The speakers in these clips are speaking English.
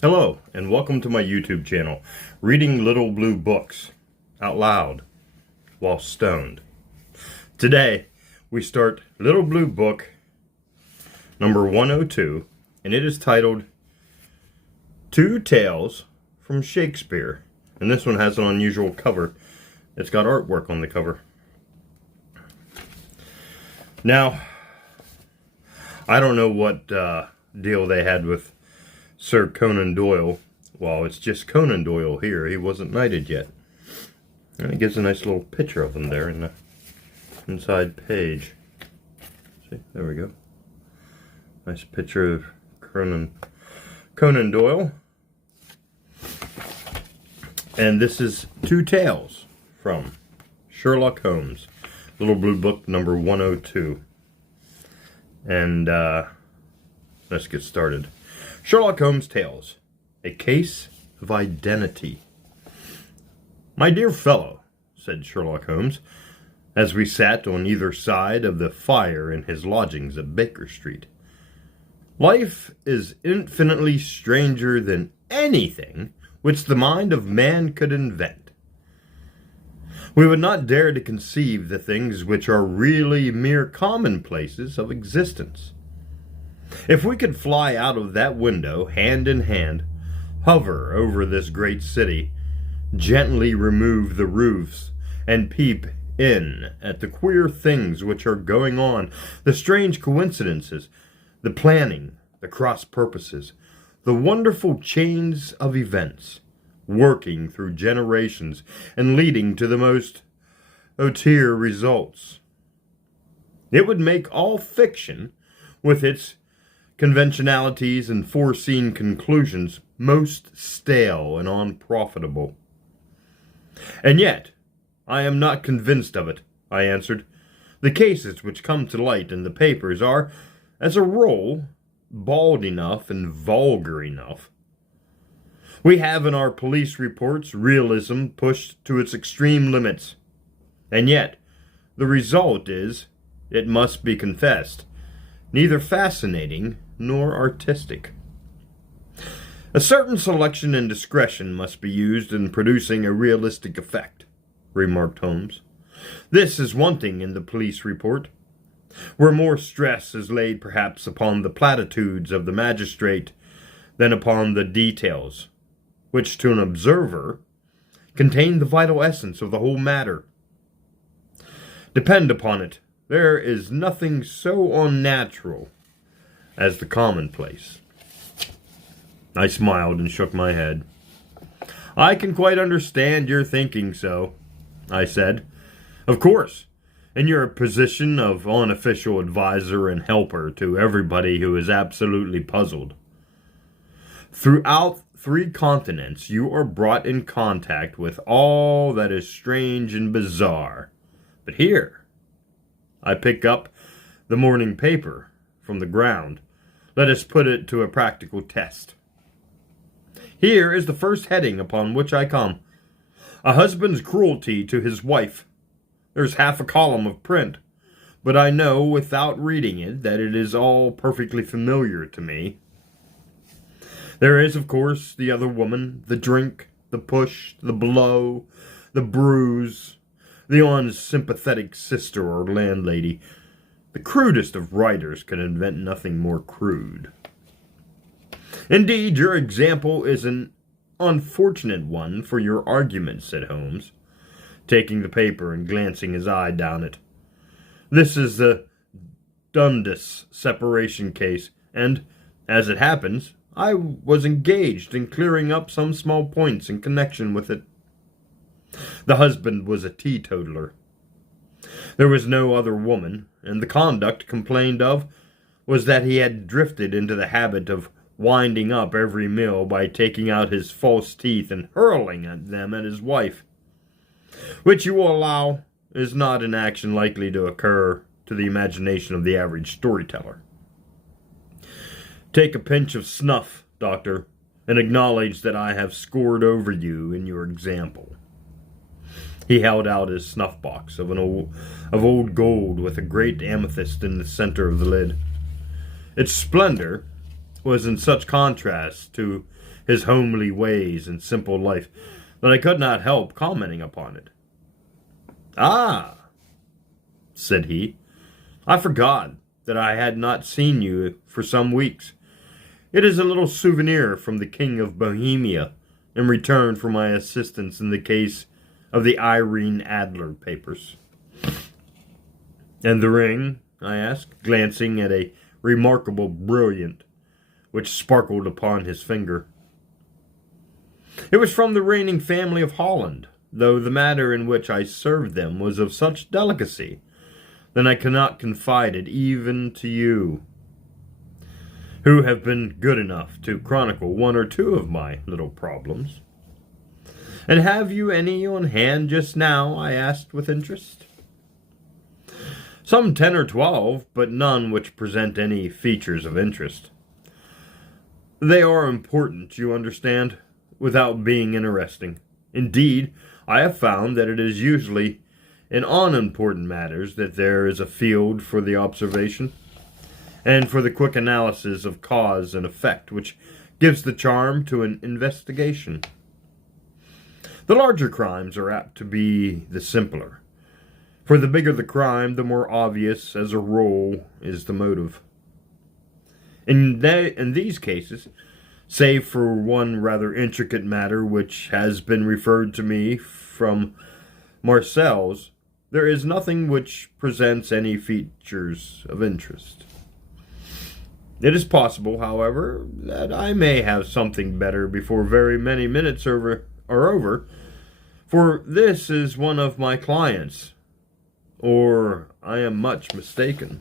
Hello, and welcome to my YouTube channel, Reading Little Blue Books out loud while stoned. Today, we start Little Blue Book number 102, and it is titled Two Tales from Shakespeare. And this one has an unusual cover. It's got artwork on the cover. Now, I don't know what deal they had with Sir Conan Doyle. Well, it's just Conan Doyle here. He wasn't knighted yet. And it gives a nice little picture of him there in the inside page. See, there we go. Nice picture of Conan Doyle. And this is Two Tales from Sherlock Holmes. Little Blue Book number 102. And let's get started. Sherlock Holmes Tales, A Case of Identity. "My dear fellow," said Sherlock Holmes, as we sat on either side of the fire in his lodgings at Baker Street, "life is infinitely stranger than anything which the mind of man could invent. We would not dare to conceive the things which are really mere commonplaces of existence. If we could fly out of that window, hand in hand, hover over this great city, gently remove the roofs, and peep in at the queer things which are going on, the strange coincidences, the planning, the cross purposes, the wonderful chains of events, working through generations and leading to the most austere results, it would make all fiction, with its conventionalities and foreseen conclusions, most stale and unprofitable. And yet, I am not convinced of it," I answered. "The cases which come to light in the papers are, as a rule, bald enough and vulgar enough. We have in our police reports realism pushed to its extreme limits. And yet, the result is, it must be confessed, neither fascinating nor artistic. A certain selection and discretion must be used in producing a realistic effect," remarked Holmes. "This is wanting in the police report, where more stress is laid perhaps upon the platitudes of the magistrate than upon the details, which to an observer contain the vital essence of the whole matter. Depend upon it, there is nothing so unnatural as the commonplace." I smiled and shook my head. "I can quite understand your thinking so," I said. "Of course, in your position of unofficial advisor and helper to everybody who is absolutely puzzled. Throughout 3 continents, you are brought in contact with all that is strange and bizarre. But here, I pick up the morning paper from the ground. Let us put it to a practical test. Here is the first heading upon which I come. A husband's cruelty to his wife. There's half a column of print, but I know without reading it that it is all perfectly familiar to me. There is, of course, the other woman, the drink, the push, the blow, the bruise, the unsympathetic sister or landlady. The crudest of writers can invent nothing more crude. Indeed, your example is an unfortunate one for your argument," said Holmes, taking the paper and glancing his eye down it. "This is the Dundas separation case, and, as it happens, I was engaged in clearing up some small points in connection with it. The husband was a teetotaler. There was no other woman, and the conduct complained of was that he had drifted into the habit of winding up every meal by taking out his false teeth and hurling them at his wife, which you will allow is not an action likely to occur to the imagination of the average storyteller. Take a pinch of snuff, Doctor, and acknowledge that I have scored over you in your example." He held out his snuff box of old gold with a great amethyst in the center of the lid. Its splendor was in such contrast to his homely ways and simple life that I could not help commenting upon it. "Ah," said he, "I forgot that I had not seen you for some weeks. It is a little souvenir from the King of Bohemia in return for my assistance in the case of the Irene Adler papers." "And the ring?" I asked, glancing at a remarkable brilliant which sparkled upon his finger. "It was from the reigning family of Holland, though the matter in which I served them was of such delicacy that I cannot confide it even to you, who have been good enough to chronicle one or two of my little problems." "And have you any on hand just now?" I asked with interest. "Some 10 or 12, but none which present any features of interest. They are important, you understand, without being interesting. Indeed, I have found that it is usually in unimportant matters that there is a field for the observation, and for the quick analysis of cause and effect which gives the charm to an investigation. The larger crimes are apt to be the simpler, for the bigger the crime, the more obvious, as a rule, is the motive. In these cases, save for one rather intricate matter which has been referred to me from Marcel's, there is nothing which presents any features of interest. It is possible, however, that I may have something better before very many minutes are over, for this is one of my clients, or I am much mistaken."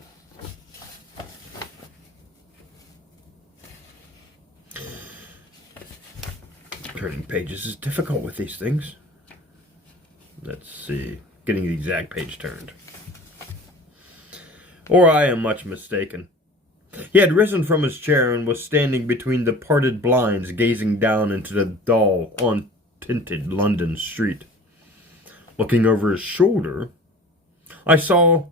Turning pages is difficult with these things. Let's see. Getting the exact page turned. "Or I am much mistaken." He had risen from his chair and was standing between the parted blinds, gazing down into the dull, untinted London street. Looking over his shoulder, I saw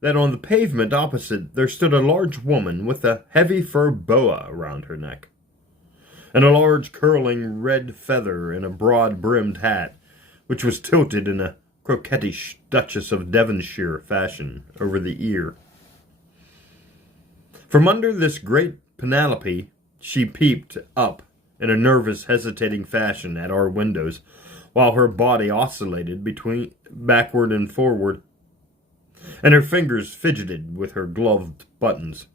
that on the pavement opposite there stood a large woman with a heavy fur boa around her neck, and a large curling red feather in a broad-brimmed hat, which was tilted in a coquettish Duchess of Devonshire fashion over the ear. From under this great panoply she peeped up in a nervous, hesitating fashion at our windows, while her body oscillated between backward and forward, and her fingers fidgeted with her gloved buttons.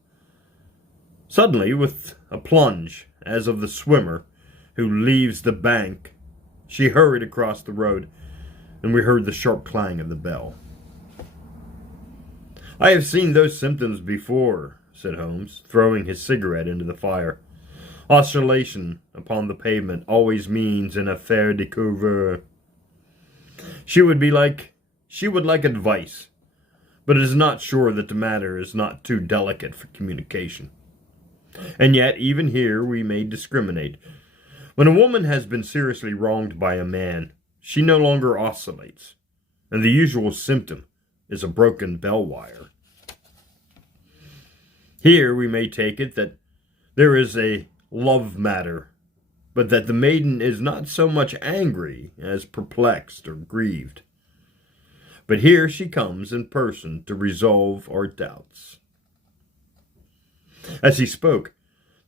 Suddenly, with a plunge, as of the swimmer who leaves the bank, she hurried across the road, and we heard the sharp clang of the bell. "I have seen those symptoms before," said Holmes, throwing his cigarette into the fire. "Oscillation upon the pavement always means an affaire de couvert. She would like advice, but it is not sure that the matter is not too delicate for communication. And yet, even here we may discriminate. When a woman has been seriously wronged by a man, she no longer oscillates, and the usual symptom is a broken bell wire. Here we may take it that there is a love matter, but that the maiden is not so much angry as perplexed or grieved. But here she comes in person to resolve our doubts." As he spoke,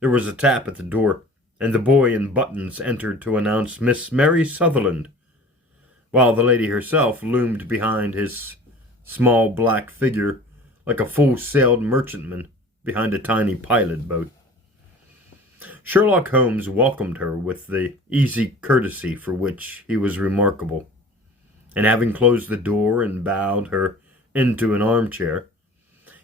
there was a tap at the door, and the boy in buttons entered to announce Miss Mary Sutherland, while the lady herself loomed behind his small black figure like a full-sailed merchantman behind a tiny pilot boat. Sherlock Holmes welcomed her with the easy courtesy for which he was remarkable, and having closed the door and bowed her into an armchair,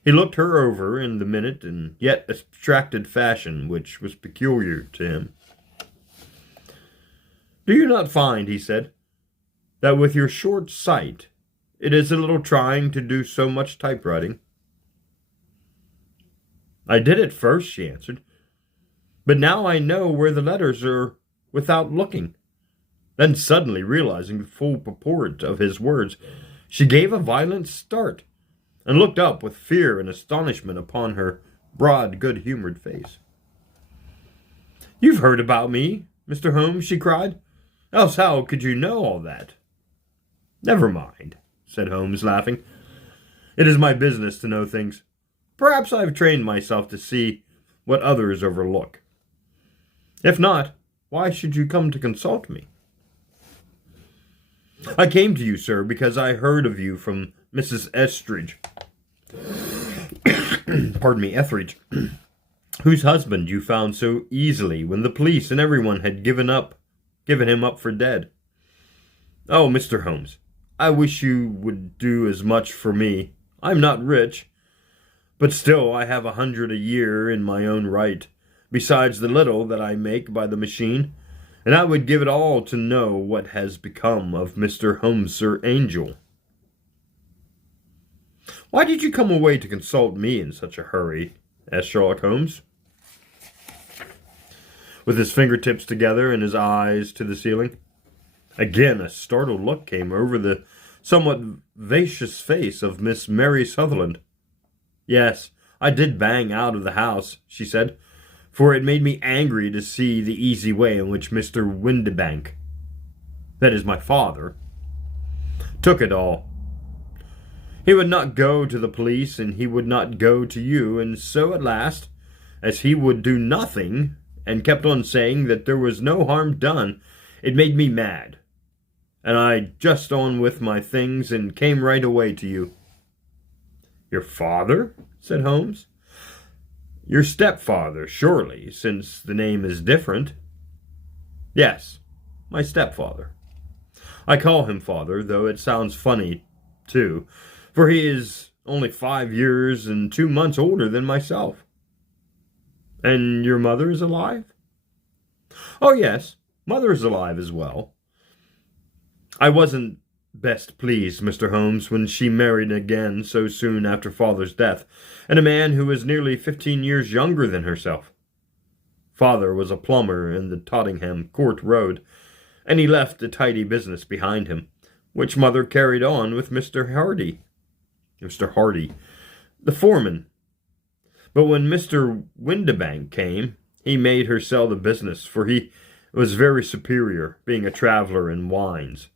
he looked her over in the minute and yet abstracted fashion which was peculiar to him. "Do you not find," he said, "that with your short sight it is a little trying to do so much typewriting?" "I did at first," she answered, "but now I know where the letters are without looking." Then, suddenly realizing the full purport of his words, she gave a violent start, and looked up with fear and astonishment upon her broad, good-humored face. You've heard about me, Mr. Holmes, she cried. Else how could you know all that? Never mind, said Holmes, laughing. It is my business to know things. Perhaps I have trained myself to see what others overlook. If not, why should you come to consult me? I came to you, sir, because I heard of you from Mrs. Estridge. Pardon me, Etheridge, whose husband you found so easily when the police and everyone had given him up for dead. Oh, Mr. Holmes, I wish you would do as much for me. I'm not rich, but still I have 100 a year in my own right, besides the little that I make by the machine, and I would give it all to know what has become of Mr. Holmes, Sir Angel. Why did you come away to consult me in such a hurry? Asked Sherlock Holmes, with his fingertips together and his eyes to the ceiling. Again a startled look came over the somewhat vivacious face of Miss Mary Sutherland. Yes, I did bang out of the house, she said, for it made me angry to see the easy way in which Mr. Windibank, that is my father, took it all. He would not go to the police, and he would not go to you, and so at last, as he would do nothing, and kept on saying that there was no harm done, it made me mad, and I just on with my things and came right away to you. Your father? Said Holmes. Your stepfather, surely, since the name is different. Yes, my stepfather. I call him father, though it sounds funny, too, for he is only 5 years and 2 months older than myself. And your mother is alive? Oh, yes, mother is alive as well. I wasn't best pleased, Mr. Holmes, when she married again so soon after father's death, and a man who was nearly 15 years younger than herself. Father was a plumber in the Tottenham Court Road, and he left a tidy business behind him, which mother carried on with Mr. Hardy, the foreman. But when Mr. Windibank came, he made her sell the business, for he was very superior, being a traveler in wines.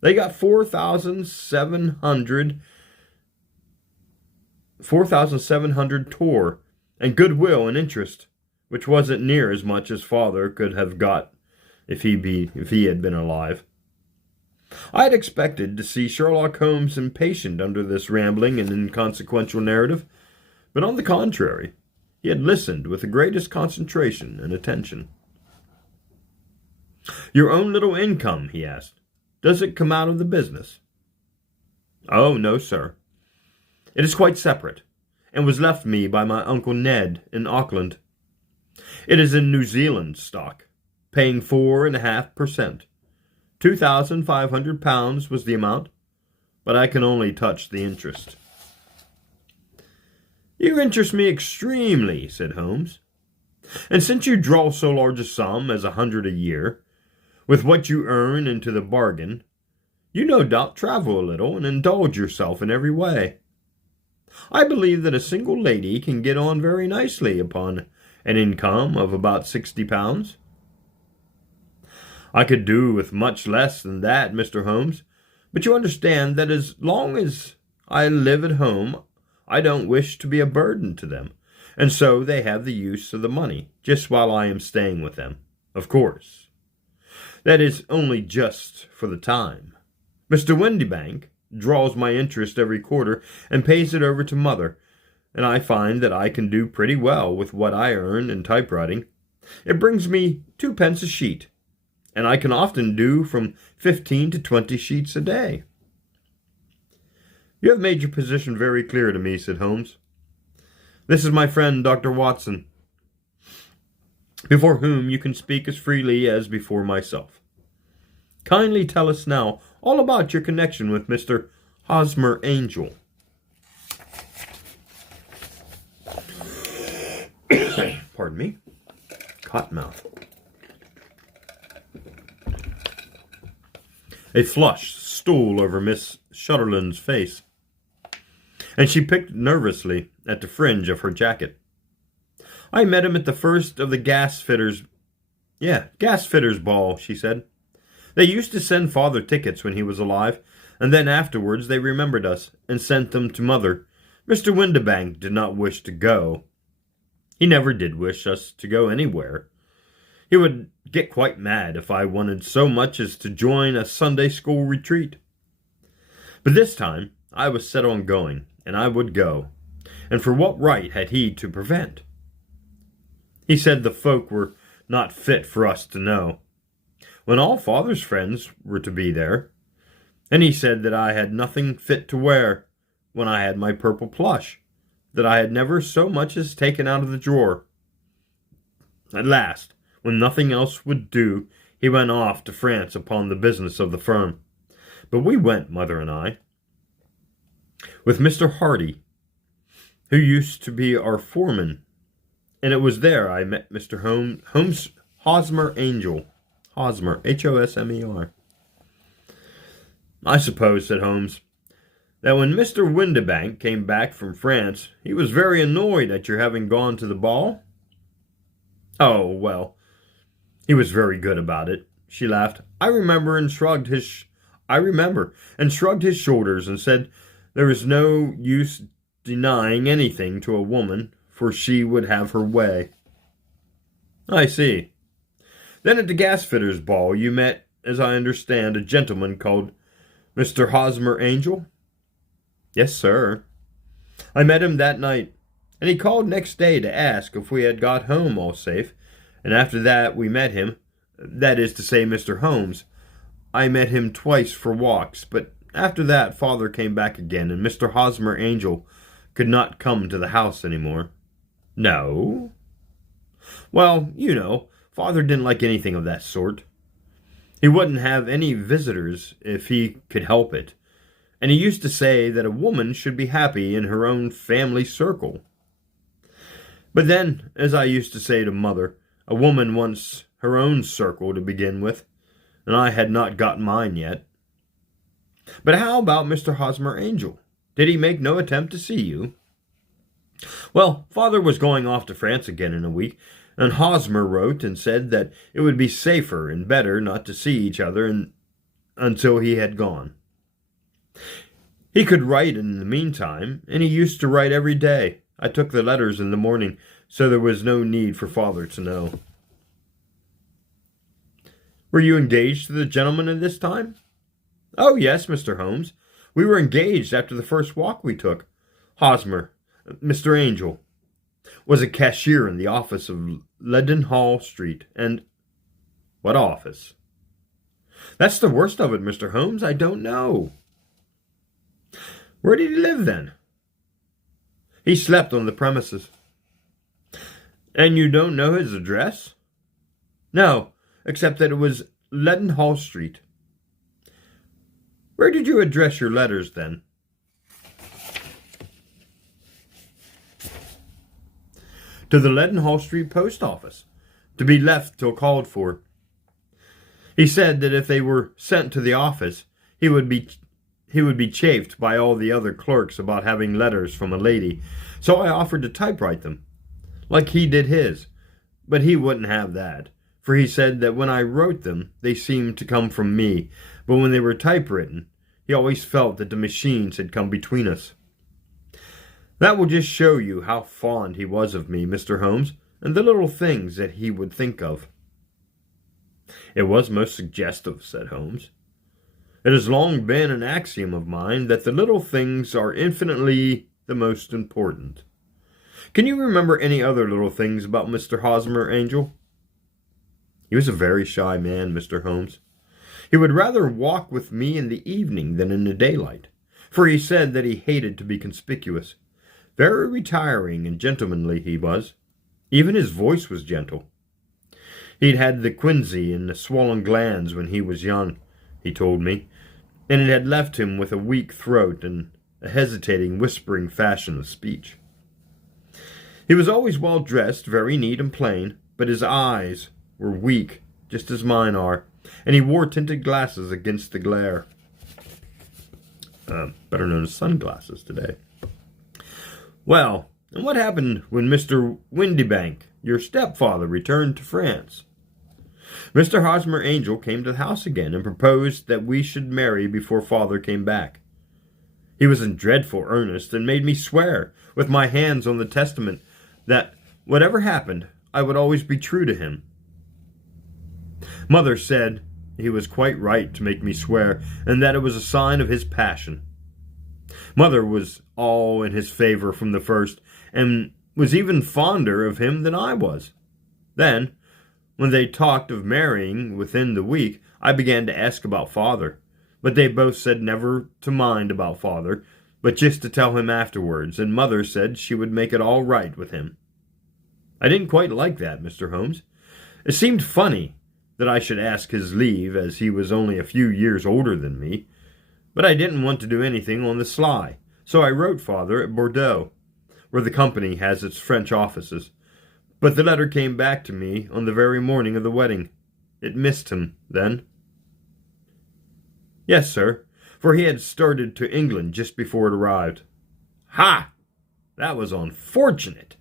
They got 4,700 tore, and goodwill and interest, which wasn't near as much as father could have got if he had been alive. I had expected to see Sherlock Holmes impatient under this rambling and inconsequential narrative, but on the contrary, he had listened with the greatest concentration and attention. Your own little income, he asked, does it come out of the business? Oh, no, sir. It is quite separate, and was left me by my Uncle Ned in Auckland. It is in New Zealand stock, paying 4.5%. £2,500 was the amount, but I can only touch the interest. You interest me extremely, said Holmes. And since you draw so large a sum as 100 a year, with what you earn into the bargain, you no doubt travel a little and indulge yourself in every way. I believe that a single lady can get on very nicely upon an income of about £60. I could do with much less than that, Mr. Holmes, but you understand that as long as I live at home, I don't wish to be a burden to them, and so they have the use of the money, just while I am staying with them, of course. That is only just for the time. Mr. Windibank draws my interest every quarter and pays it over to mother, and I find that I can do pretty well with what I earn in typewriting. It brings me 2 pence a sheet, and I can often do from 15 to 20 sheets a day. You have made your position very clear to me, said Holmes. This is my friend, Dr. Watson, before whom you can speak as freely as before myself. Kindly tell us now all about your connection with Mr. Hosmer Angel. Pardon me. Cottonmouth. A flush stole over Miss Shutterland's face, and she picked nervously at the fringe of her jacket. I met him at the first of the gas fitters' Yeah, gasfitter's ball, she said. They used to send Father tickets when he was alive, and then afterwards they remembered us and sent them to Mother. Mr. Windibank did not wish to go. He never did wish us to go anywhere. He would get quite mad if I wanted so much as to join a Sunday school retreat. But this time I was set on going, and I would go. And for what right had he to prevent? He said the folk were not fit for us to know, when all Father's friends were to be there. And he said that I had nothing fit to wear, when I had my purple plush, that I had never so much as taken out of the drawer. At last, when nothing else would do, he went off to France upon the business of the firm. But we went, Mother and I, with Mr. Hardy, who used to be our foreman, and it was there I met Mr. Hosmer Angel. Hosmer, Hosmer. I suppose, said Holmes, that when Mr. Windibank came back from France, he was very annoyed at your having gone to the ball? Oh, well, he was very good about it, she laughed. I remember and shrugged his shoulders and said there was no use denying anything to a woman, for she would have her way. I see. Then at the gasfitter's ball you met, as I understand, a gentleman called Mr. Hosmer Angel? Yes, sir. I met him that night, and he called next day to ask if we had got home all safe, and after that we met him, that is to say, Mr. Holmes. I met him twice for walks, but after that Father came back again, and Mr. Hosmer Angel could not come to the house any more. No? Well, you know, Father didn't like anything of that sort. He wouldn't have any visitors if he could help it, and he used to say that a woman should be happy in her own family circle. But then, as I used to say to Mother, a woman wants her own circle to begin with, and I had not got mine yet. But how about Mr. Hosmer Angel? Did he make no attempt to see you? Well, Father was going off to France again in a week, and Hosmer wrote and said that it would be safer and better not to see each other until he had gone. He could write in the meantime, and he used to write every day. I took the letters in the morning, so there was no need for Father to know. Were you engaged to the gentleman at this time? Oh, yes, Mr. Holmes. We were engaged after the first walk we took. Hosmer, Mr. Angel, was a cashier in the office of Leadenhall Street, and... What office? That's the worst of it, Mr. Holmes. I don't know. Where did he live, then? He slept on the premises. And you don't know his address? No, except that it was Leadenhall Street. Where did you address your letters, then? To the Leadenhall Street post office, to be left till called for. He said that if they were sent to the office, he would be chaffed by all the other clerks about having letters from a lady, so I offered to typewrite them, like he did his, but he wouldn't have that, for he said that when I wrote them, they seemed to come from me, but when they were typewritten, he always felt that the machines had come between us. That will just show you how fond he was of me, Mr. Holmes, and the little things that he would think of. It was most suggestive, said Holmes. It has long been an axiom of mine that the little things are infinitely the most important. Can you remember any other little things about Mr. Hosmer Angel? He was a very shy man, Mr. Holmes. He would rather walk with me in the evening than in the daylight, for he said that he hated to be conspicuous. Very retiring and gentlemanly he was. Even his voice was gentle. He'd had the quinsy and the swollen glands when he was young, he told me, and it had left him with a weak throat and a hesitating, whispering fashion of speech. He was always well dressed, very neat and plain, but his eyes were weak, just as mine are, and he wore tinted glasses against the glare. Better known as sunglasses today. Well, and what happened when Mr. Windibank, your stepfather, returned to France? Mr. Hosmer Angel came to the house again and proposed that we should marry before father came back. He was in dreadful earnest and made me swear, with my hands on the testament, that whatever happened, I would always be true to him. Mother said he was quite right to make me swear, and that it was a sign of his passion. Mother was all in his favor from the first, and was even fonder of him than I was. Then, when they talked of marrying within the week, I began to ask about father, but they both said never to mind about father, but just to tell him afterwards, and Mother said she would make it all right with him. I didn't quite like that, Mr. Holmes. It seemed funny that I should ask his leave, as he was only a few years older than me, but I didn't want to do anything on the sly, so I wrote father at Bordeaux, where the company has its French offices. But the letter came back to me on the very morning of the wedding. It missed him, then. Yes, sir, for he had started to England just before it arrived. Ha! That was unfortunate.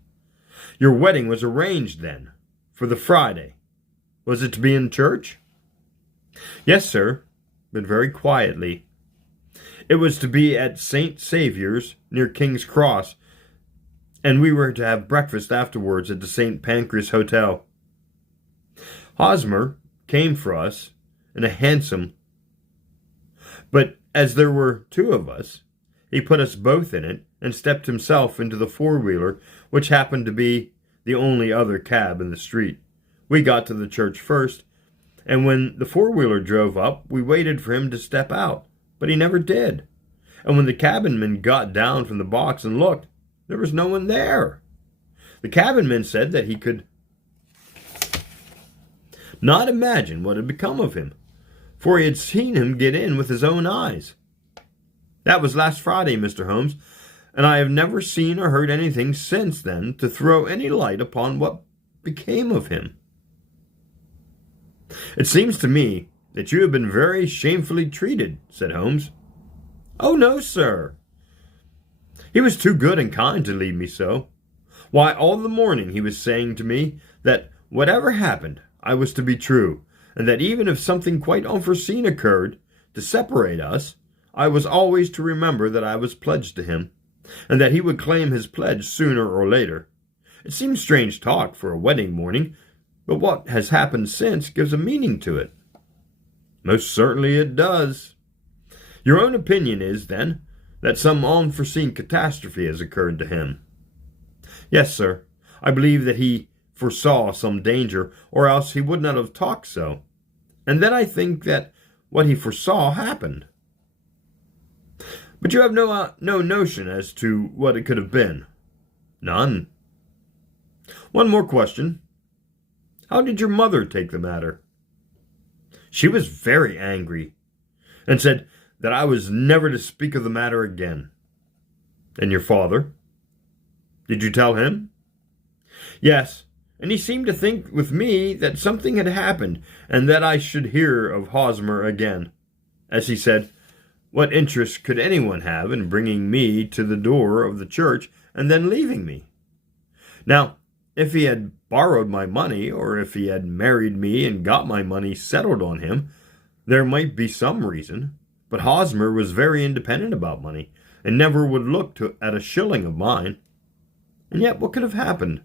Your wedding was arranged, then, for the Friday. Was it to be in church? Yes, sir, but very quietly. It was to be at St. Saviour's, near King's Cross, and we were to have breakfast afterwards at the St. Pancras Hotel. Hosmer came for us in a hansom, but as there were two of us, he put us both in it and stepped himself into the four-wheeler, which happened to be the only other cab in the street. We got to the church first, and when the four-wheeler drove up, we waited for him to step out, but he never did. And when the cabinman got down from the box and looked, there was no one there. The cabinman said that he could not imagine what had become of him, for he had seen him get in with his own eyes. That was last Friday, Mr. Holmes, and I have never seen or heard anything since then to throw any light upon what became of him. It seems to me that you have been very shamefully treated, said Holmes. Oh, no, sir. He was too good and kind to leave me so. Why, all the morning he was saying to me that whatever happened, I was to be true, and that even if something quite unforeseen occurred to separate us, I was always to remember that I was pledged to him, and that he would claim his pledge sooner or later. It seems strange talk for a wedding morning, but what has happened since gives a meaning to it. Most certainly it does. Your own opinion is, then, that some unforeseen catastrophe has occurred to him. Yes, sir. I believe that he foresaw some danger, or else he would not have talked so. And then I think that what he foresaw happened. But you have no notion as to what it could have been. None. One more question. How did your mother take the matter? She was very angry, and said that I was never to speak of the matter again. And your father? Did you tell him? Yes, and he seemed to think with me that something had happened, and that I should hear of Hosmer again. As he said, what interest could anyone have in bringing me to the door of the church and then leaving me? Now, if he had borrowed my money, or if he had married me and got my money settled on him, there might be some reason. But Hosmer was very independent about money, and never would look at a shilling of mine. And yet what could have happened?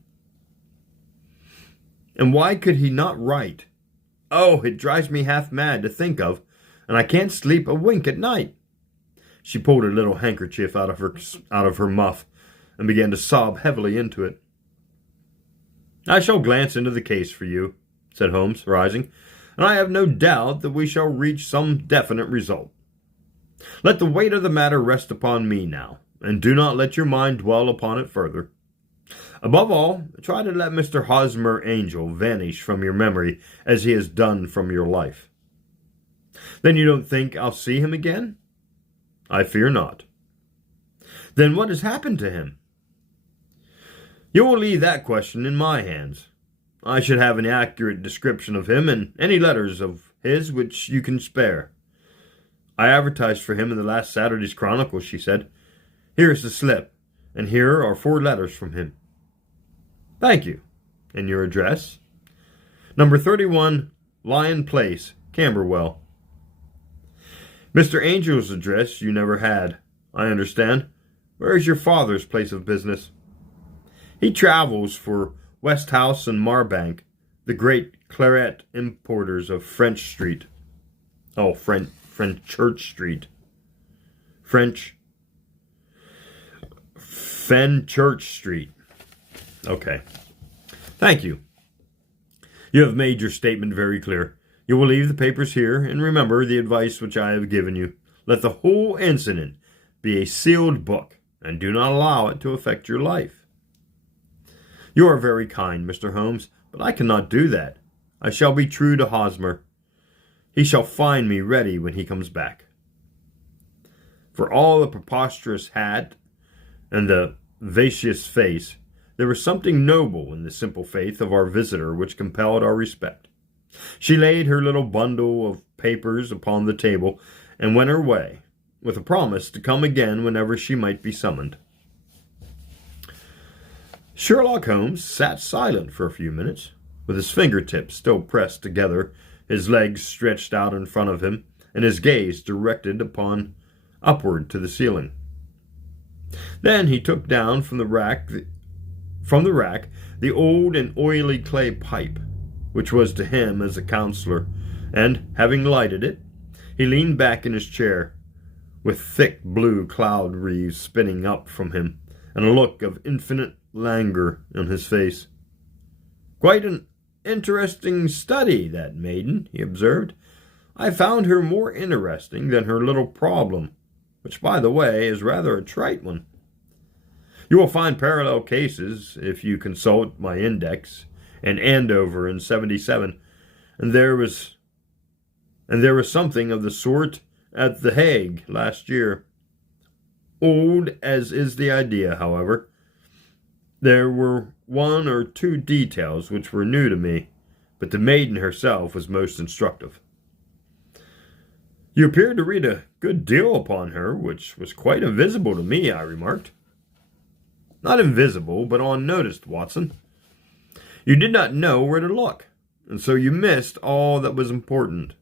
And why could he not write? Oh, it drives me half mad to think of, and I can't sleep a wink at night. She pulled her little handkerchief out of her muff, and began to sob heavily into it. I shall glance into the case for you, said Holmes, rising, and I have no doubt that we shall reach some definite result. Let the weight of the matter rest upon me now, and do not let your mind dwell upon it further. Above all, try to let Mr. Hosmer Angel vanish from your memory as he has done from your life. Then you don't think I'll see him again? I fear not. Then what has happened to him? You will leave that question in my hands. I should have an accurate description of him and any letters of his which you can spare. I advertised for him in the last Saturday's Chronicle, she said. Here is the slip, and here are 4 letters from him. Thank you. And your address? Number 31, Lion Place, Camberwell. Mr. Angel's address you never had, I understand. Where is your father's place of business? He travels for Westhouse and Marbank, the great claret importers of French Street. Oh, Church Street. Fenchurch Street. Okay. Thank you. You have made your statement very clear. You will leave the papers here, and remember the advice which I have given you. Let the whole incident be a sealed book, and do not allow it to affect your life. You are very kind, Mr. Holmes, but I cannot do that. I shall be true to Hosmer. He shall find me ready when he comes back. For all the preposterous hat and the vacuous face, there was something noble in the simple faith of our visitor which compelled our respect. She laid her little bundle of papers upon the table and went her way, with a promise to come again whenever she might be summoned. Sherlock Holmes sat silent for a few minutes, with his fingertips still pressed together, his legs stretched out in front of him, and his gaze directed upward to the ceiling. Then he took down from the rack the old and oily clay pipe, which was to him as a counselor, and, having lighted it, he leaned back in his chair, with thick blue cloud wreaths spinning up from him, and a look of infinite languor on his face. "Quite an interesting study, that maiden," he observed. "I found her more interesting than her little problem, which, by the way, is rather a trite one. You will find parallel cases if you consult my index, and Andover in 77, and there was something of the sort at The Hague last year. Old as is the idea, however, there were one or two details which were new to me, but the maiden herself was most instructive." "You appeared to read a good deal upon her, which was quite invisible to me," I remarked. "Not invisible, but unnoticed, Watson. You did not know where to look, and so you missed all that was important.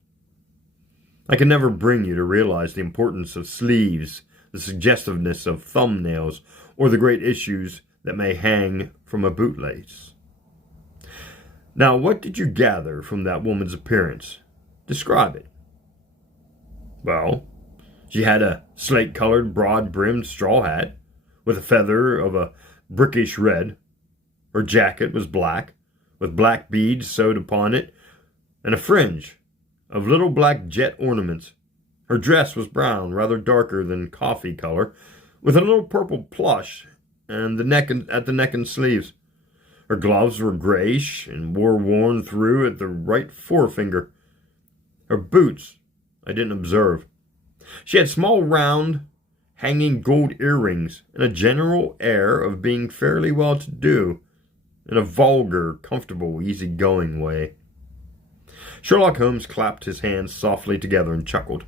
I can never bring you to realize the importance of sleeves, the suggestiveness of thumbnails, or the great issues that may hang from a bootlace. Now, what did you gather from that woman's appearance? Describe it." "Well, she had a slate-colored, broad-brimmed straw hat, with a feather of a brickish red. Her jacket was black, with black beads sewed upon it, and a fringe of little black jet ornaments. Her dress was brown, rather darker than coffee color, with a little purple plush at the neck and sleeves. Her gloves were grayish and were worn through at the right forefinger. Her boots I didn't observe. She had small, round, hanging gold earrings, and a general air of being fairly well-to-do, in a vulgar, comfortable, easy-going way." Sherlock Holmes clapped his hands softly together and chuckled.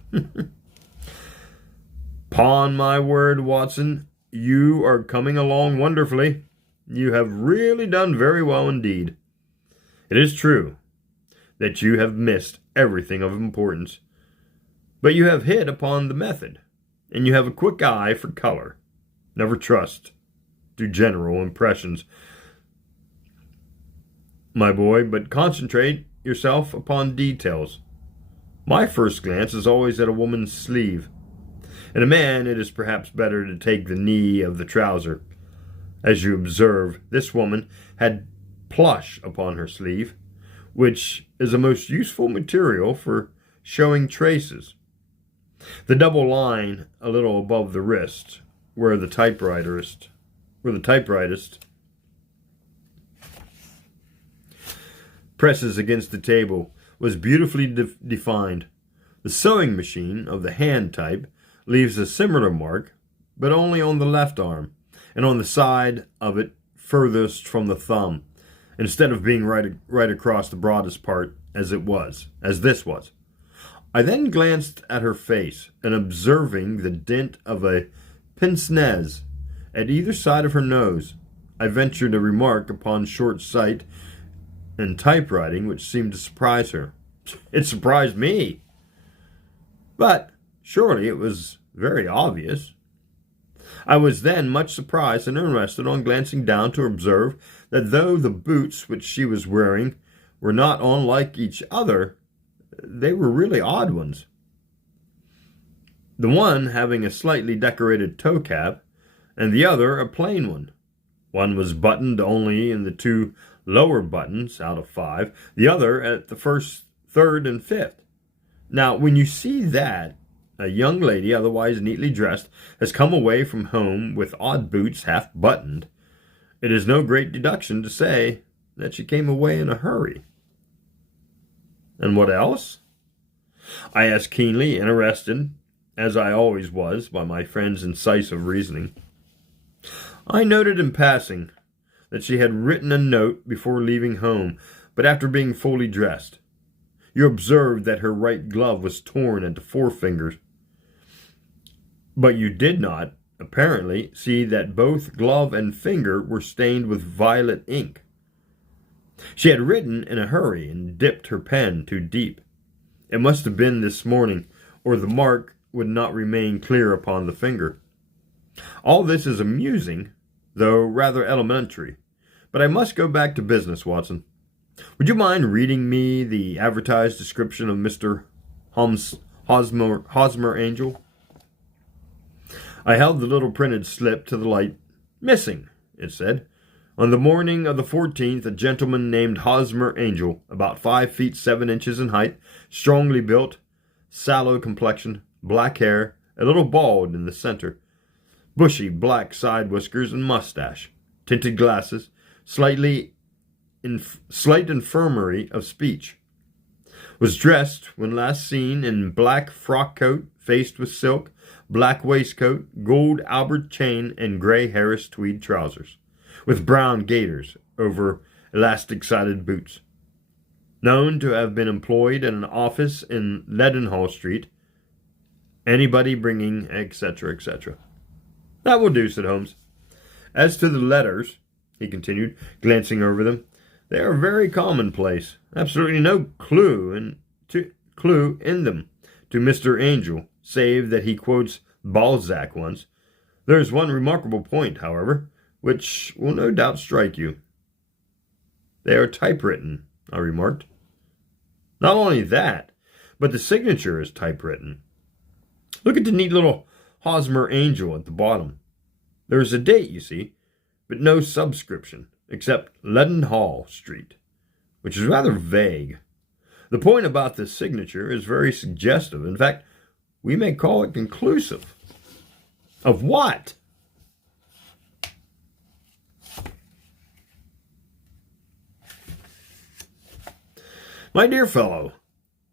"'Pon my word, Watson, you are coming along wonderfully. You have really done very well indeed. It is true that you have missed everything of importance, but you have hit upon the method, and you have a quick eye for color. Never trust to general impressions, my boy, but concentrate yourself upon details. My first glance is always at a woman's sleeve. In a man, it is perhaps better to take the knee of the trouser. As you observe, this woman had plush upon her sleeve, which is a most useful material for showing traces. The double line a little above the wrist, where the typewritist presses against the table, was beautifully defined. The sewing machine of the hand type leaves a similar mark, but only on the left arm, and on the side of it furthest from the thumb, instead of being right across the broadest part as this was. I then glanced at her face, and observing the dint of a pince-nez at either side of her nose, I ventured a remark upon short sight and typewriting which seemed to surprise her. It surprised me. But surely it was very obvious. I was then much surprised and interested on glancing down to observe that though the boots which she was wearing were not unlike each other, they were really odd ones. The one having a slightly decorated toe cap, and the other a plain one. One was buttoned only in the 2 lower buttons out of 5, the other at the first, third, and fifth. Now, when you see that, a young lady, otherwise neatly dressed, has come away from home with odd boots half buttoned, it is no great deduction to say that she came away in a hurry. And what else? I asked keenly, interested, as I always was, by my friend's incisive reasoning. I noted in passing that she had written a note before leaving home, but after being fully dressed. You observed that her right glove was torn at the forefingers. But you did not, apparently, see that both glove and finger were stained with violet ink. She had written in a hurry and dipped her pen too deep. It must have been this morning, or the mark would not remain clear upon the finger. All this is amusing, though rather elementary. But I must go back to business, Watson. Would you mind reading me the advertised description of Mr. Hosmer Angel? I held the little printed slip to the light. Missing, it said. On the morning of the 14th, a gentleman named Hosmer Angel, about 5 feet 7 inches in height, strongly built, sallow complexion, black hair, a little bald in the center, bushy black side whiskers and mustache, tinted glasses, slight infirmary of speech, was dressed, when last seen, in black frock coat faced with silk, black waistcoat, gold Albert chain, and gray Harris tweed trousers, with brown gaiters over elastic-sided boots. Known to have been employed in an office in Leadenhall Street. Anybody bringing, etc., etc. That will do, said Holmes. As to the letters, he continued, glancing over them, they are very commonplace. Absolutely no clue in them to Mr. Angel, save that he quotes Balzac once. There is one remarkable point, however, which will no doubt strike you. They are typewritten, I remarked. Not only that, but the signature is typewritten. Look at the neat little Hosmer Angel at the bottom. There is a date, you see, but no subscription, except Leadenhall Street, which is rather vague. The point about this signature is very suggestive. In fact, we may call it conclusive. Of what? My dear fellow,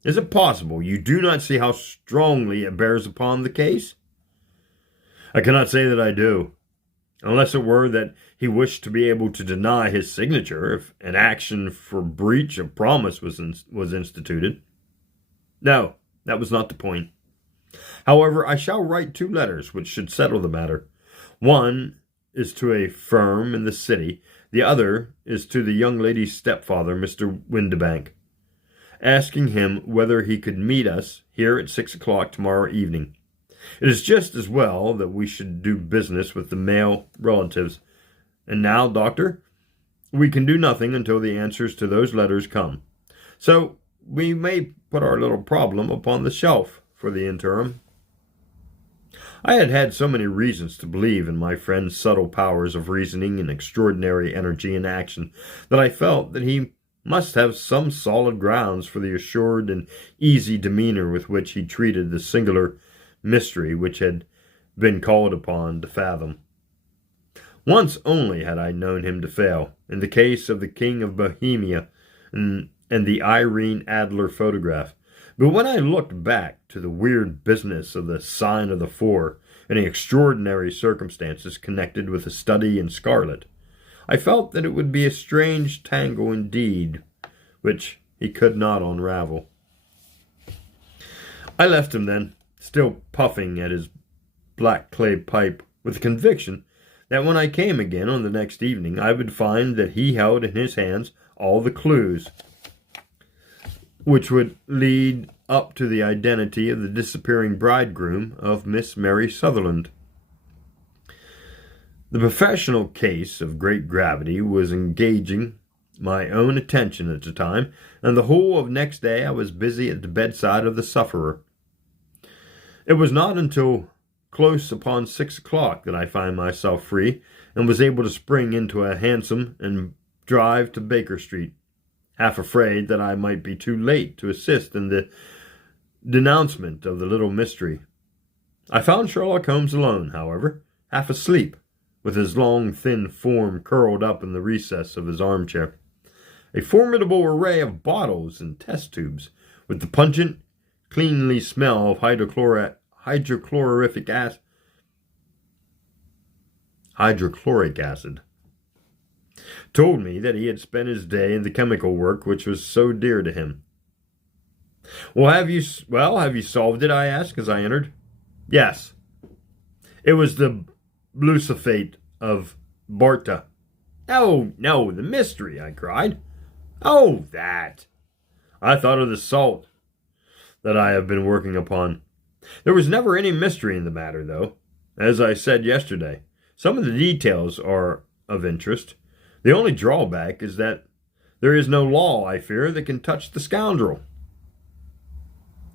is it possible you do not see how strongly it bears upon the case? I cannot say that I do, unless it were that he wished to be able to deny his signature if an action for breach of promise was instituted. No, that was not the point. However, I shall write 2 letters which should settle the matter. One is to a firm in the city, the other is to the young lady's stepfather, Mr. Windibank, asking him whether he could meet us here at 6 o'clock tomorrow evening. It is just as well that we should do business with the male relatives. And now, Doctor, we can do nothing until the answers to those letters come. So we may put our little problem upon the shelf for the interim. I had had so many reasons to believe in my friend's subtle powers of reasoning and extraordinary energy in action that I felt that he must have some solid grounds for the assured and easy demeanor with which he treated the singular mystery which had been called upon to fathom. Once only had I known him to fail, in the case of the King of Bohemia and the Irene Adler photograph. But when I looked back to the weird business of the Sign of the Four and the extraordinary circumstances connected with the study in scarlet, I felt that it would be a strange tangle indeed, which he could not unravel. I left him then, still puffing at his black clay pipe, with the conviction that when I came again on the next evening, I would find that he held in his hands all the clues which would lead up to the identity of the disappearing bridegroom of Miss Mary Sutherland. The professional case of great gravity was engaging my own attention at the time, and the whole of next day I was busy at the bedside of the sufferer. It was not until close upon 6 o'clock that I found myself free, and was able to spring into a hansom and drive to Baker Street, half afraid that I might be too late to assist in the denouncement of the little mystery. I found Sherlock Holmes alone, however, half asleep, with his long, thin form curled up in the recess of his armchair. A formidable array of bottles and test tubes, with the pungent, cleanly smell of hydrochloric acid, told me that he had spent his day in the chemical work which was so dear to him. Have you solved it?" I asked as I entered. "Yes. It was the Bluesulfate of Barta." No, the mystery," I cried. "Oh, that. I thought of the salt that I have been working upon. There was never any mystery in the matter, though. As I said yesterday, some of the details are of interest. The only drawback is that there is no law, I fear, that can touch the scoundrel."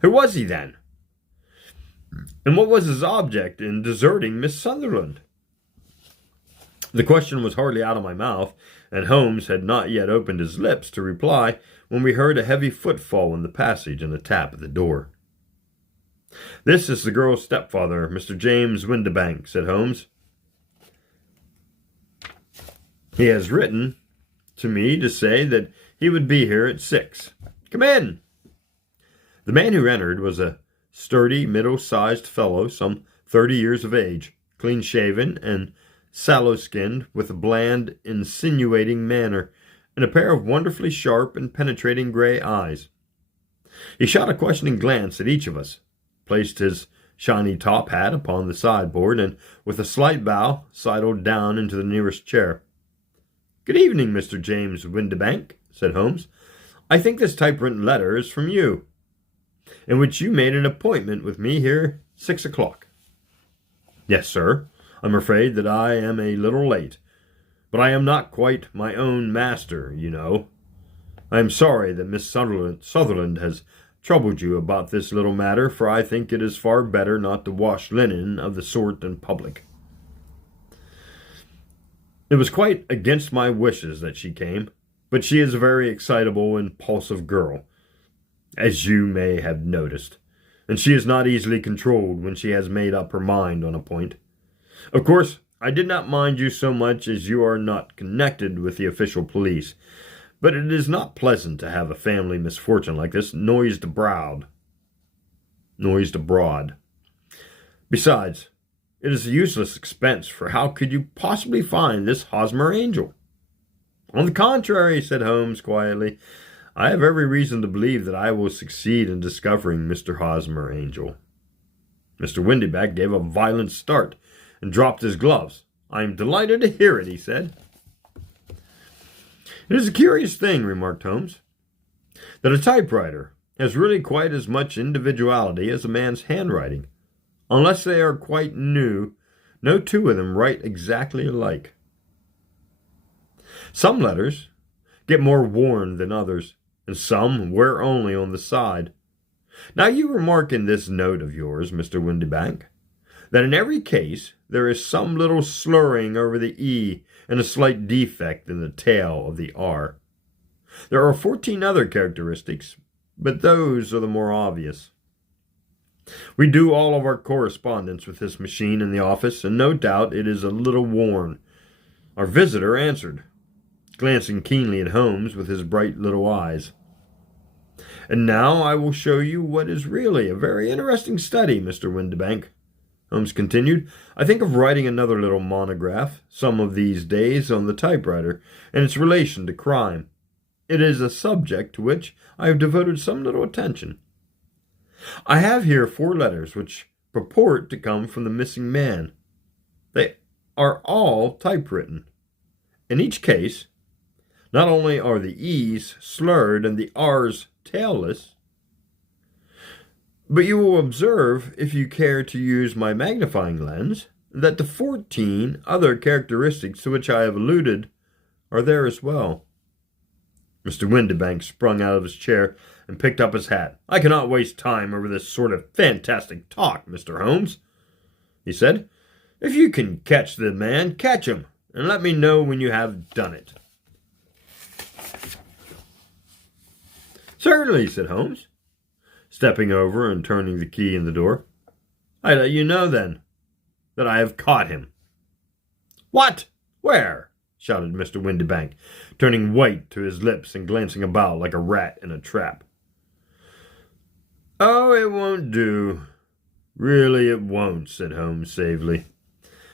"Who was he, then? And what was his object in deserting Miss Sutherland?" The question was hardly out of my mouth, and Holmes had not yet opened his lips to reply when we heard a heavy footfall in the passage and a tap at the door. "This is the girl's stepfather, Mr. James Windibank," said Holmes. "He has written to me to say that he would be here at 6. Come in." The man who entered was a sturdy, middle-sized fellow, some 30 years of age, clean-shaven and sallow-skinned, with a bland, insinuating manner, and a pair of wonderfully sharp and penetrating gray eyes. He shot a questioning glance at each of us, placed his shiny top hat upon the sideboard, and with a slight bow sidled down into the nearest chair. "Good evening, Mr. James Windibank," said Holmes. "I think this typewritten letter is from you, in which you made an appointment with me here 6 o'clock. "Yes, sir. I'm afraid that I am a little late, but I am not quite my own master, you know. I am sorry that Miss Sutherland has troubled you about this little matter, for I think it is far better not to wash linen of the sort in public. It was quite against my wishes that she came, but she is a very excitable, impulsive girl, as you may have noticed, and she is not easily controlled when she has made up her mind on a point. Of course, I did not mind you so much as you are not connected with the official police, but it is not pleasant to have a family misfortune like this noised abroad. Besides, it is a useless expense, for how could you possibly find this Hosmer Angel?" "On the contrary," said Holmes quietly, "I have every reason to believe that I will succeed in discovering Mr. Hosmer Angel." Mr. Windibank gave a violent start and dropped his gloves. "I am delighted to hear it," he said. "It is a curious thing," remarked Holmes, "that a typewriter has really quite as much individuality as a man's handwriting. Unless they are quite new, no two of them write exactly alike. Some letters get more worn than others, and some wear only on the side. Now you remark in this note of yours, Mr. Windibank, that in every case there is some little slurring over the E and a slight defect in the tail of the R. There are 14 other characteristics, but those are the more obvious. We do all of our correspondence with this machine in the office, and no doubt it is a little worn." Our visitor answered, glancing keenly at Holmes with his bright little eyes. "And now I will show you what is really a very interesting study, Mr. Windibank," Holmes continued. "I think of writing another little monograph some of these days on the typewriter and its relation to crime. It is a subject to which I have devoted some little attention. I have here 4 letters which purport to come from the missing man. They are all typewritten. In each case, Not only are the E's slurred and the R's tailless, but you will observe, if you care to use my magnifying lens, that the 14 other characteristics to which I have alluded are there as well. Mr. Windibank sprung out of his chair and picked up his hat. "I cannot waste time over this sort of fantastic talk, Mr. Holmes," he said. "If you can catch the man, catch him, and let me know when you have done it." "Certainly," said Holmes, stepping over and turning the key in the door. "I let you know, then, that I have caught him." "What? Where?" shouted Mr. Windibank, turning white to his lips and glancing about like a rat in a trap. "Oh, it won't do. Really, it won't," said Holmes savely.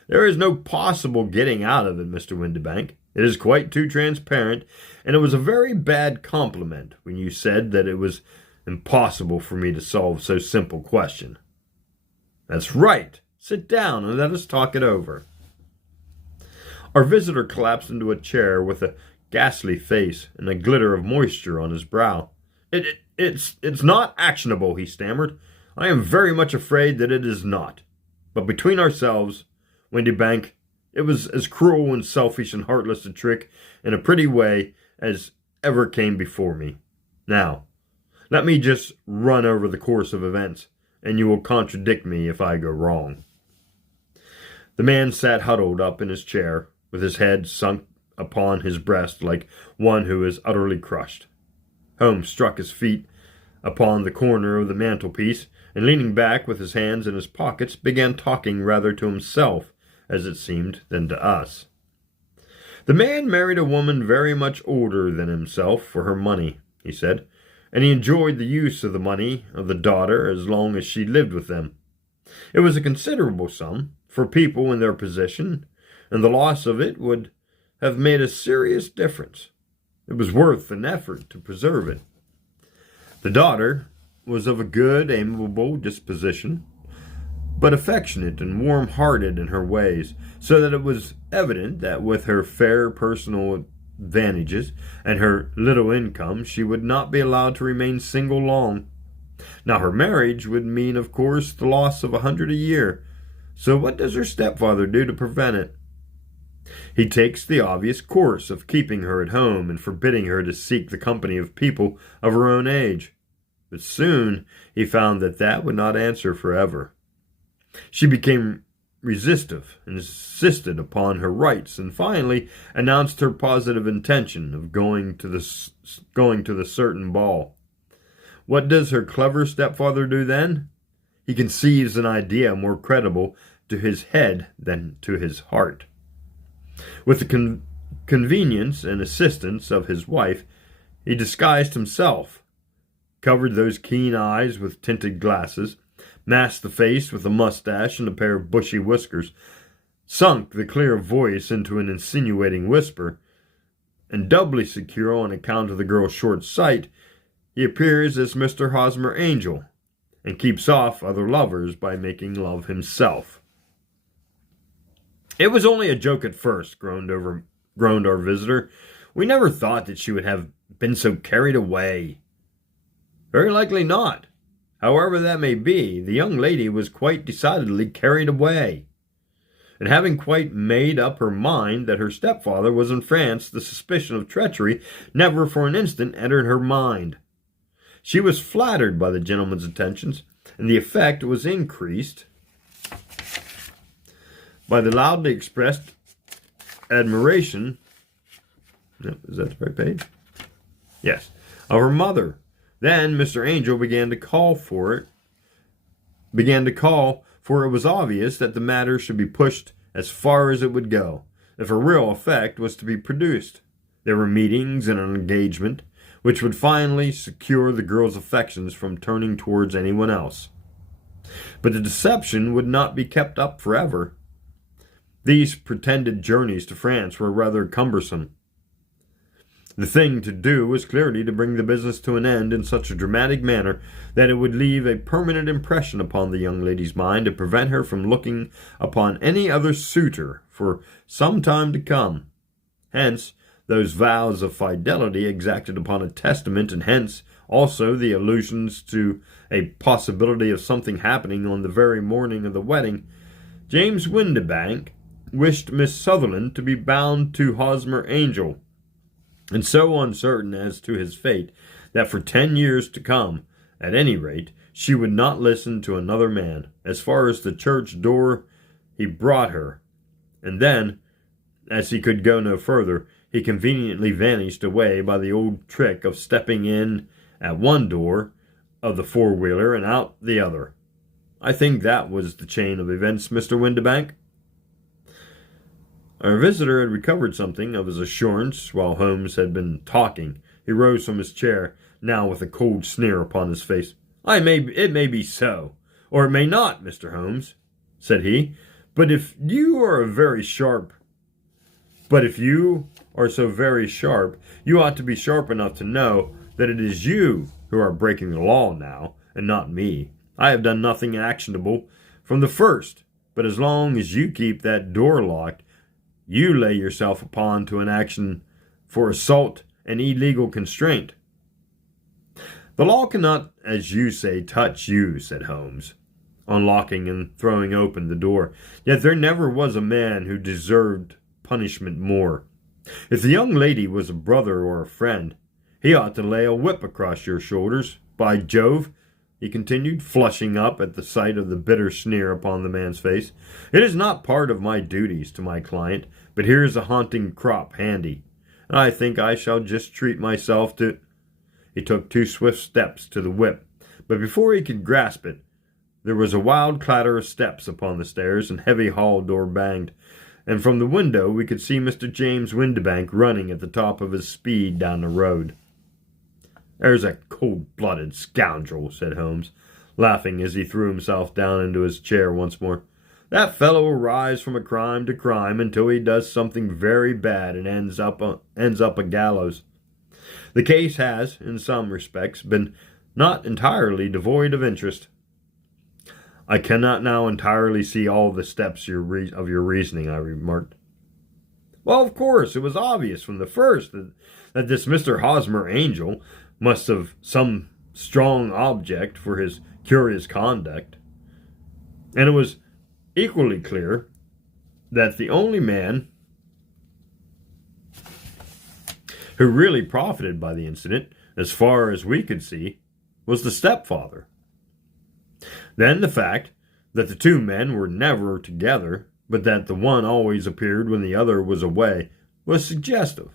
"There is no possible getting out of it, Mr. Windibank. It is quite too transparent, and it was a very bad compliment when you said that it was impossible for me to solve so simple a question." "That's right. Sit down and let us talk it over." Our visitor collapsed into a chair with a ghastly face and a glitter of moisture on his brow. It's not actionable," he stammered. "I am very much afraid that it is not. But between ourselves, Windibank, it was as cruel and selfish and heartless a trick in a pretty way as ever came before me. Now, let me just run over the course of events, and you will contradict me if I go wrong." The man sat huddled up in his chair, with his head sunk upon his breast like one who is utterly crushed. Holmes struck his feet upon the corner of the mantelpiece, and leaning back with his hands in his pockets, began talking rather to himself, as it seemed, than to us. "The man married a woman very much older than himself for her money," he said, "and he enjoyed the use of the money of the daughter as long as she lived with them. It was a considerable sum for people in their position, and the loss of it would have made a serious difference. It was worth an effort to preserve it. The daughter was of a good, amiable disposition, but affectionate and warm-hearted in her ways, so that it was evident that with her fair personal advantages and her little income she would not be allowed to remain single long. Now her marriage would mean, of course, the loss of 100 a year, so what does her stepfather do to prevent it? He takes the obvious course of keeping her at home and forbidding her to seek the company of people of her own age. But soon he found that that would not answer forever. She became restive and insisted upon her rights, and finally announced her positive intention of going to the certain ball. What does her clever stepfather do then? He conceives an idea more credible to his head than to his heart. With the convenience and assistance of his wife, he disguised himself, covered those keen eyes with tinted glasses, masked the face with a mustache and a pair of bushy whiskers, sunk the clear voice into an insinuating whisper, and doubly secure on account of the girl's short sight, he appears as Mr. Hosmer Angel, and keeps off other lovers by making love himself. "It was only a joke at first," groaned our visitor. "We never thought that she would have been so carried away." "Very likely not. However that may be, the young lady was quite decidedly carried away. And having quite made up her mind that her stepfather was in France, the suspicion of treachery never for an instant entered her mind. She was flattered by the gentleman's attentions, and the effect was increased by the loudly expressed admiration, is that the right page? Yes, of her mother. Then Mr. Angel began to call, for it was obvious that the matter should be pushed as far as it would go, if a real effect was to be produced. There were meetings and an engagement, which would finally secure the girl's affections from turning towards anyone else. But the deception would not be kept up forever. These pretended journeys to France were rather cumbersome. The thing to do was clearly to bring the business to an end in such a dramatic manner that it would leave a permanent impression upon the young lady's mind and prevent her from looking upon any other suitor for some time to come. Hence, those vows of fidelity exacted upon a testament, and hence also the allusions to a possibility of something happening on the very morning of the wedding, James Windibank wished Miss Sutherland to be bound to Hosmer Angel, and so uncertain as to his fate that for 10 years to come, at any rate, she would not listen to another man. As far as the church door he brought her, and then, as he could go no further, he conveniently vanished away by the old trick of stepping in at one door of the four-wheeler and out the other. I think that was the chain of events, Mr. Windibank." Our visitor had recovered something of his assurance while Holmes had been talking. He rose from his chair, now with a cold sneer upon his face. "It may be so, or it may not, Mr. Holmes," said he, But if you are so very sharp, you ought to be sharp enough to know that it is you who are breaking the law now, and not me. I have done nothing actionable from the first, but as long as you keep that door locked, you lay yourself upon to an action for assault and illegal constraint. "The law cannot, as you say, touch you," said Holmes, unlocking and throwing open the door. "Yet there never was a man who deserved punishment more. If the young lady was a brother or a friend, he ought to lay a whip across your shoulders. By Jove," he continued, flushing up at the sight of the bitter sneer upon the man's face, "it is not part of my duties to my client, but here's a haunting crop handy, and I think I shall just treat myself to—" He took 2 swift steps to the whip, but before he could grasp it, there was a wild clatter of steps upon the stairs, and heavy hall door banged, and from the window we could see Mr. James Windibank running at the top of his speed down the road. "There's a cold-blooded scoundrel," said Holmes, laughing as he threw himself down into his chair once more. "That fellow will rise from a crime to crime until he does something very bad and ends up a gallows. The case has, in some respects, been not entirely devoid of interest." "I cannot now entirely see all the steps of your reasoning," I remarked. "Well, of course, it was obvious from the first that this Mr. Hosmer Angel must have some strong object for his curious conduct. And it was equally clear that the only man who really profited by the incident, as far as we could see, was the stepfather. Then the fact that the 2 men were never together, but that the one always appeared when the other was away, was suggestive.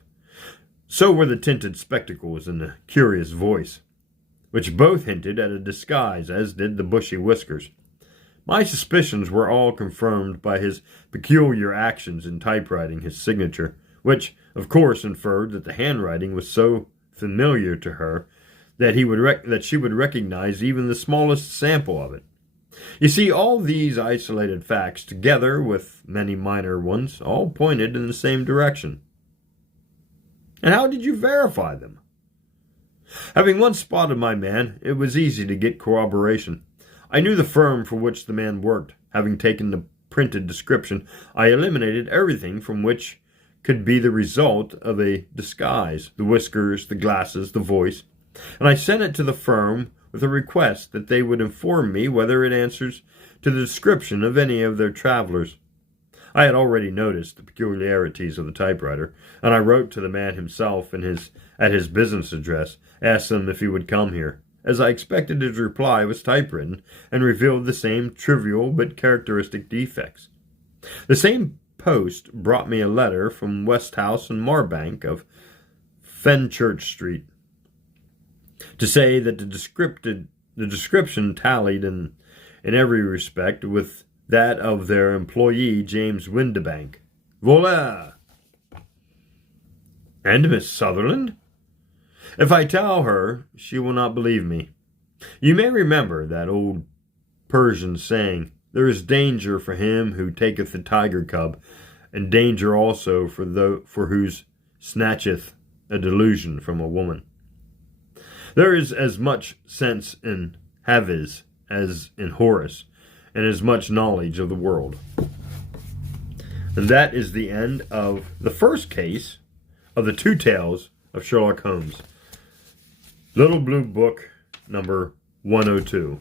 So were the tinted spectacles and the curious voice, which both hinted at a disguise, as did the bushy whiskers. My suspicions were all confirmed by his peculiar actions in typewriting his signature, which, of course, inferred that the handwriting was so familiar to her that she would recognize even the smallest sample of it. You see, all these isolated facts, together with many minor ones, all pointed in the same direction. "And how did you verify them?" "Having once spotted my man, it was easy to get corroboration. I knew the firm for which the man worked. Having taken the printed description, I eliminated everything from which could be the result of a disguise, the whiskers, the glasses, the voice, and I sent it to the firm with a request that they would inform me whether it answers to the description of any of their travelers. I had already noticed the peculiarities of the typewriter, and I wrote to the man himself at his business address, asked him if he would come here, as I expected his reply was typewritten and revealed the same trivial but characteristic defects. The same post brought me a letter from Westhouse and Marbank of Fenchurch Street, to say that the description tallied in every respect with that of their employee, James Windibank. Voilà! "And Miss Sutherland?" "If I tell her, she will not believe me. You may remember that old Persian saying, 'There is danger for him who taketh the tiger cub, and danger also for whose snatcheth a delusion from a woman.' There is as much sense in Hafiz as in Horace, and as much knowledge of the world." And that is the end of the first case of the two tales of Sherlock Holmes. Little Blue Book number 102.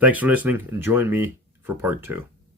Thanks for listening, and join me for part 2.